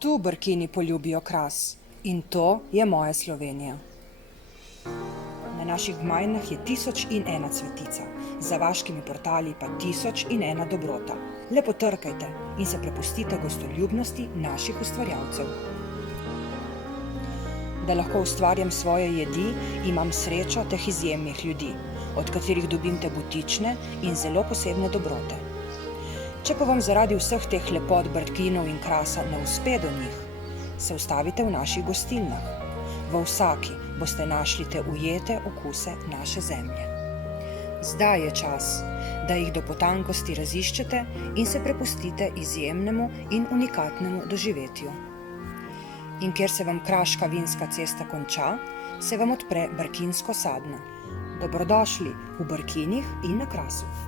Tu Brkini poljubijo Kras in to je moja Slovenija. Na naših gmajnah je 1001 cvetica, za vaškimi portali pa 1001 dobrota. Le potrkajte in se prepustite gostoljubnosti naših ustvarjalcev. Da lahko ustvarjam svoje jedi, imam srečo teh izjemnih ljudi, od katerih dobim te butične in zelo posebne dobrote. Če pa vam zaradi vseh teh lepot Brkinov in Krasa ne uspe do njih, se ustavite v naših gostilnah. V vsaki boste našli te ujete okuse naše zemlje. Zdaj je čas, da jih do potankosti raziščete in se prepustite izjemnemu in unikatnemu doživetju. In kjer se vam kraška vinska cesta konča, se vam odpre brkinsko sadna. Dobrodošli v Brkinih in na Krasu.